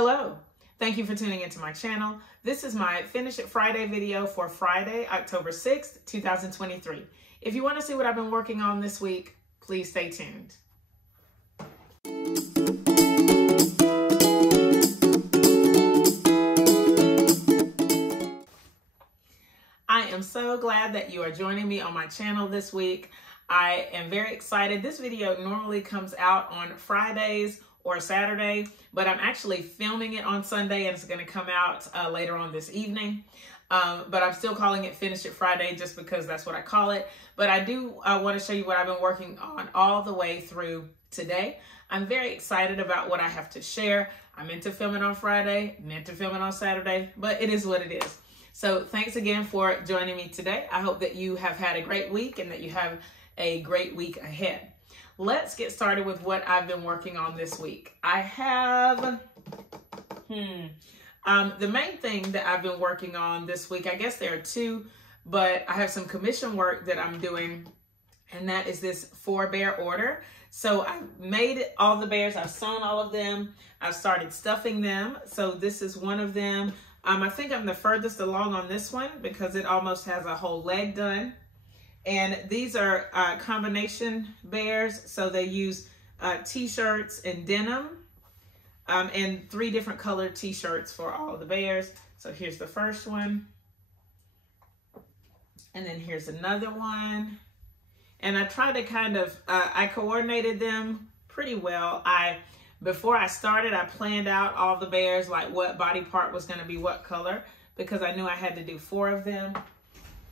Hello, thank you for tuning into my channel. This is my Finish It Friday video for Friday, October 6th, 2023. If you want to see what I've been working on this week, please stay tuned. I am so glad that you are joining me on my channel this week. I am very excited. This video normally comes out on Fridays or Saturday, but I'm actually filming it on Sunday and it's going to come out later on this evening. But I'm still calling it Finish It Friday just because that's what I call it. But I do want to show you what I've been working on all the way through today. I'm very excited about what I have to share. I meant to film it on Friday, meant to film it on Saturday, but it is what it is. So thanks again for joining me today. I hope that you have had a great week and that you have a great week ahead. Let's get started with what I've been working on this week. I have, the main thing that I've been working on this week, I guess there are two, but I have some commission work that I'm doing, and that is this 4-bear order. So I made all the bears, I've sewn all of them, I've started stuffing them. So this is one of them. I think I'm the furthest along on this one because it almost has a whole leg done. And these are combination bears, so they use t-shirts and denim, and 3 different colored t-shirts for all of the bears. So here's the first one, and then here's another one. And I tried to kind of, I coordinated them pretty well. Before I started, I planned out all the bears, like what body part was going to be what color, because I knew I had to do 4 of them.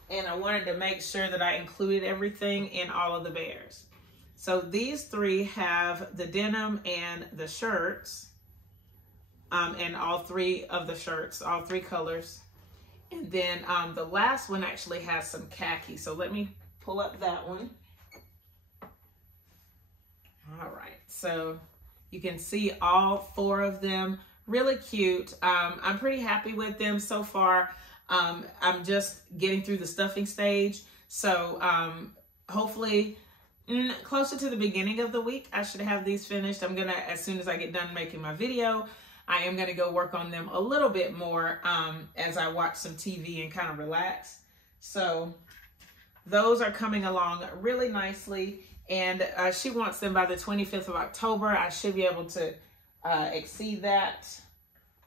And I wanted to make sure that I included everything in all of the bears. So these 3 have the denim and the shirts, and all 3 of the shirts, all 3 colors. And then the last one actually has some khaki. So let me pull up that one. All right, so you can see all 4 of them, really cute. I'm pretty happy with them so far. I'm just getting through the stuffing stage. So hopefully closer to the beginning of the week, I should have these finished. I'm gonna, as soon as I get done making my video, I am gonna go work on them a little bit more as I watch some TV and kind of relax. So those are coming along really nicely. And she wants them by the 25th of October. I should be able to exceed that,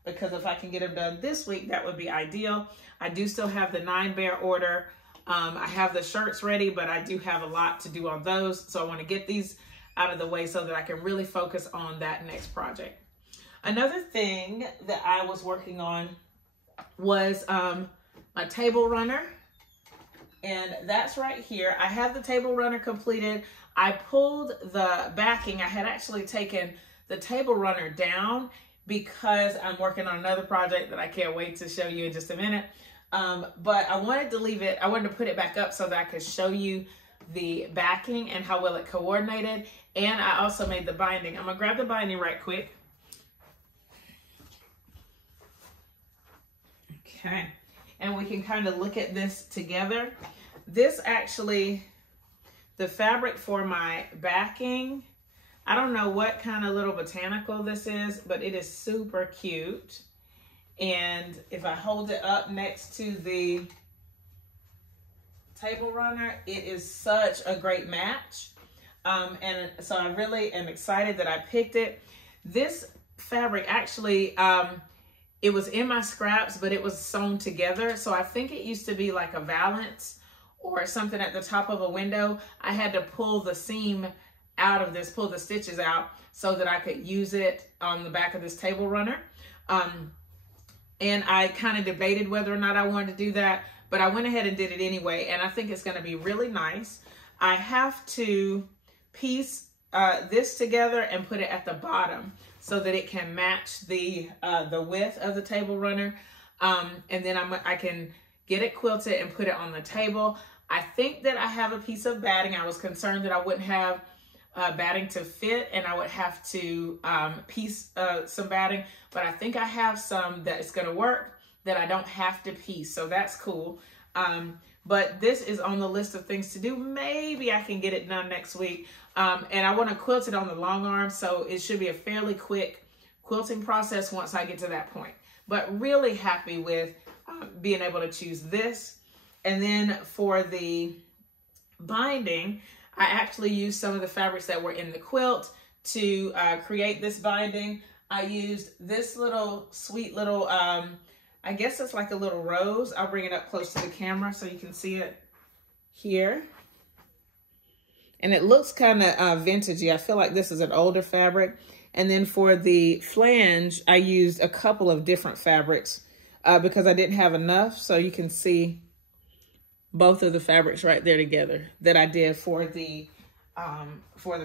because if I can get them done this week, that would be ideal. I do still have the 9-bear order. I have the shirts ready, but I do have a lot to do on those. So I want to get these out of the way so that I can really focus on that next project. Another thing that I was working on was my table runner. And that's right here. I have the table runner completed. I pulled the backing. I had actually taken the table runner down because I'm working on another project that I can't wait to show you in just a minute. But I wanted to leave it, I wanted to put it back up so that I could show you the backing and how well it coordinated. And I also made the binding. I'm gonna grab the binding right quick. Okay, and we can kind of look at this together. This actually, the fabric for my backing, I don't know what kind of little botanical this is, but it is super cute. And if I hold it up next to the table runner, it is such a great match. And so I really am excited that I picked it. This fabric actually, it was in my scraps, but it was sewn together. So I think it used to be like a valance or something at the top of a window. I had to pull the seam out of this, pull the stitches out so that I could use it on the back of this table runner. And I kind of debated whether or not I wanted to do that, but I went ahead and did it anyway. And I think it's going to be really nice. I have to piece this together and put it at the bottom so that it can match the width of the table runner. And then I can get it quilted and put it on the table. I think that I have a piece of batting. I was concerned that I wouldn't have batting to fit and I would have to piece some batting, but I think I have some that is going to work that I don't have to piece, so that's cool. But this is on the list of things to do. Maybe I can get it done next week. And I want to quilt it on the long arm, so it should be a fairly quick quilting process once I get to that point. But really happy with being able to choose this. And then for the binding, I actually used some of the fabrics that were in the quilt to create this binding. I used this little sweet little, I guess it's like a little rose. I'll bring it up close to the camera so you can see it here. And it looks kind of vintagey. I feel like this is an older fabric. And then for the flange, I used a couple of different fabrics because I didn't have enough. So you can see both of the fabrics right there together that I did for the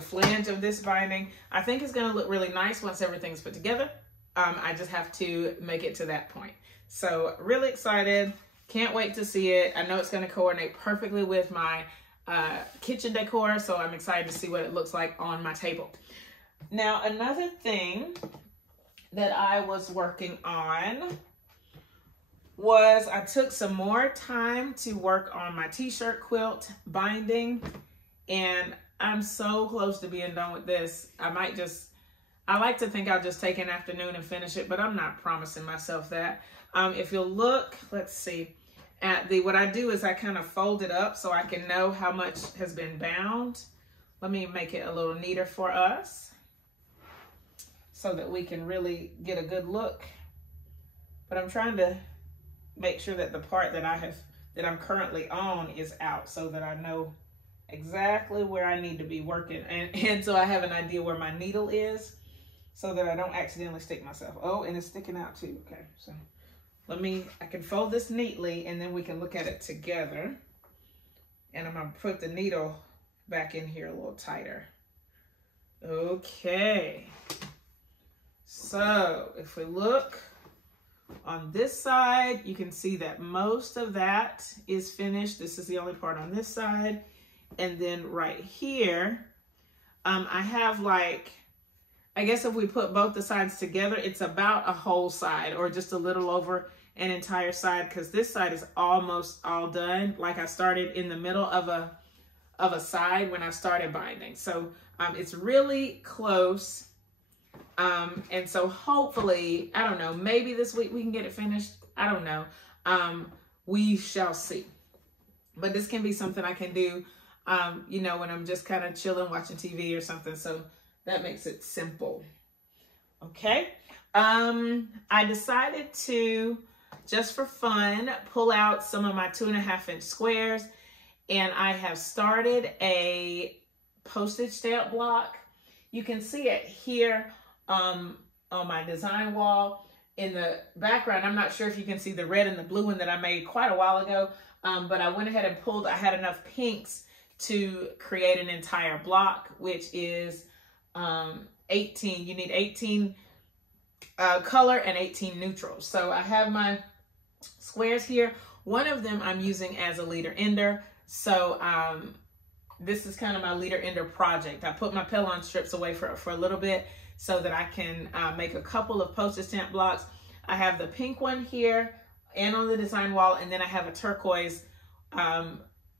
flange of this binding. I think it's going to look really nice once everything's put together. I just have to make it to that point. So really excited. Can't wait to see it. I know it's going to coordinate perfectly with my kitchen decor, so I'm excited to see what it looks like on my table. Now, another thing that I was working on was I took some more time to work on my t-shirt quilt binding, and I'm so close to being done with this. I like to think I'll just take an afternoon and finish it, but I'm not promising myself that. If you'll look, let's see, at what I do is I kind of fold it up so I can know how much has been bound. Let me make it a little neater for us so that we can really get a good look. But I'm trying to make sure that the part that I'm currently on is out so that I know exactly where I need to be working. And so I have an idea where my needle is so that I don't accidentally stick myself. Oh, and it's sticking out too. Okay, so I can fold this neatly and then we can look at it together. And I'm gonna put the needle back in here a little tighter. Okay. So if we look on this side, you can see that most of that is finished. This is the only part on this side. And then right here, I have like, I guess if we put both the sides together, it's about a whole side or just a little over an entire side, because this side is almost all done. Like I started in the middle of a side when I started binding. So it's really close. And so hopefully, I don't know, maybe this week we can get it finished. I don't know. We shall see. But this can be something I can do, you know, when I'm just kind of chilling, watching TV or something. So that makes it simple. Okay. I decided to, just for fun, pull out some of my 2.5-inch squares, and I have started a postage stamp block. You can see it here on my design wall in the background. I'm not sure if you can see the red and the blue one that I made quite a while ago, but I went ahead and pulled, I had enough pinks to create an entire block, which is 18. You need 18 color and 18 neutral. So I have my squares here. One of them I'm using as a leader ender. So this is kind of my leader ender project. I put my Pellon strips away for a little bit so that I can make a couple of postage stamp blocks. I have the pink one here and on the design wall, and then I have a turquoise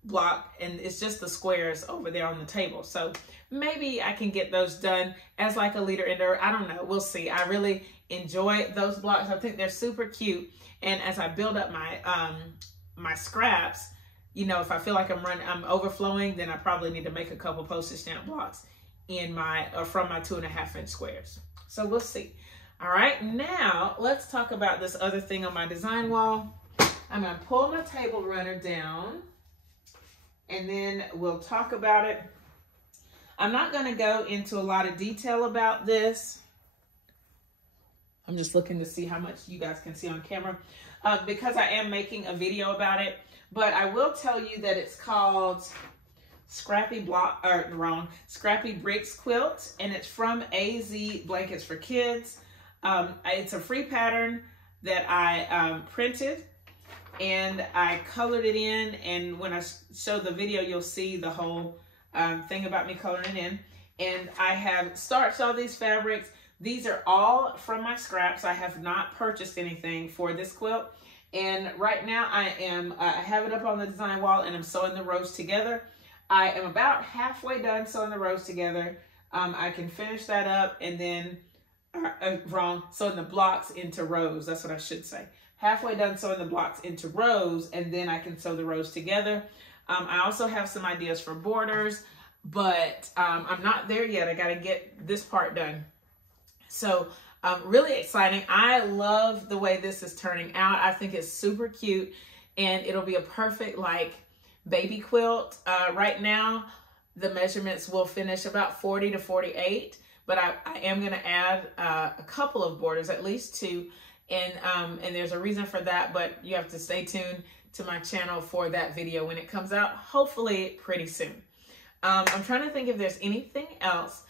block, and it's just the squares over there on the table. So maybe I can get those done as like a leader ender. I don't know. We'll see. I really enjoy those blocks. I think they're super cute. And as I build up my my scraps, you know, if I feel like I'm overflowing, then I probably need to make a couple postage stamp blocks in my from my 2.5-inch squares. So we'll see. All right, now let's talk about this other thing on my design wall. I'm gonna pull my table runner down and then we'll talk about it. I'm not gonna go into a lot of detail about this. I'm just looking to see how much you guys can see on camera because I am making a video about it. But I will tell you that it's called Scrappy Bricks Quilt, and it's from AZ Blankets for Kids. It's a free pattern that I printed, and I colored it in. And when I show the video, you'll see the whole thing about me coloring it in. And I have starched all these fabrics. These are all from my scraps. I have not purchased anything for this quilt. And right now I have it up on the design wall and I'm sewing the rows together. I am about halfway done sewing the rows together. I can finish that up and then wrong, sewing the blocks into rows. That's what I should say. Halfway done sewing the blocks into rows, and then I can sew the rows together. I also have some ideas for borders, but I'm not there yet. I got to get this part done. So really exciting. I love the way this is turning out. I think it's super cute, and it'll be a perfect like baby quilt. Right now, the measurements will finish about 40 to 48, but I am going to add a couple of borders, at least 2. And there's a reason for that, but you have to stay tuned to my channel for that video when it comes out, hopefully pretty soon. I'm trying to think if there's anything else.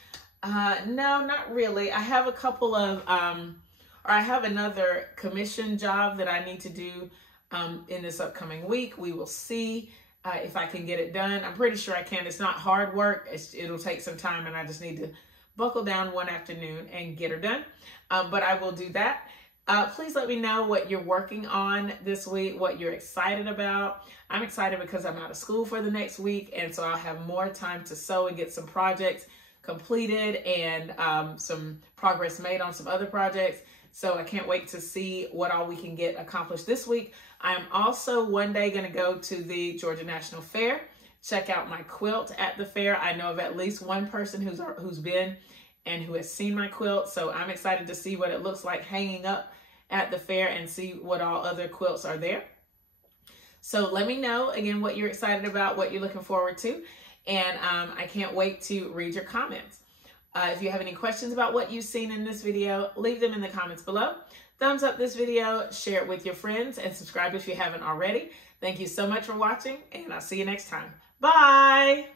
No, not really. I have a couple of, or I have another commission job that I need to do in this upcoming week. We will see if I can get it done. I'm pretty sure I can. It's not hard work. It'll take some time, and I just need to buckle down one afternoon and get her done. But I will do that. Please let me know what you're working on this week, what you're excited about. I'm excited because I'm out of school for the next week, and so I'll have more time to sew and get some projects completed and some progress made on some other projects. So I can't wait to see what all we can get accomplished this week. I'm also one day going to go to the Georgia National Fair, check out my quilt at the fair. I know of at least one person who's been and who has seen my quilt. So I'm excited to see what it looks like hanging up at the fair and see what all other quilts are there. So let me know again what you're excited about, what you're looking forward to. And I can't wait to read your comments. If you have any questions about what you've seen in this video, leave them in the comments below. Thumbs up this video, share it with your friends, and subscribe if you haven't already. Thank you so much for watching, and I'll see you next time. Bye!